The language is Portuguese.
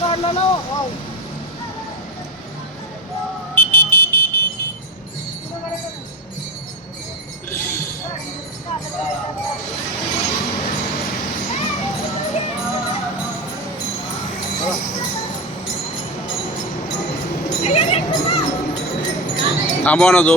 काढला ना वाव. थांबवा ना तो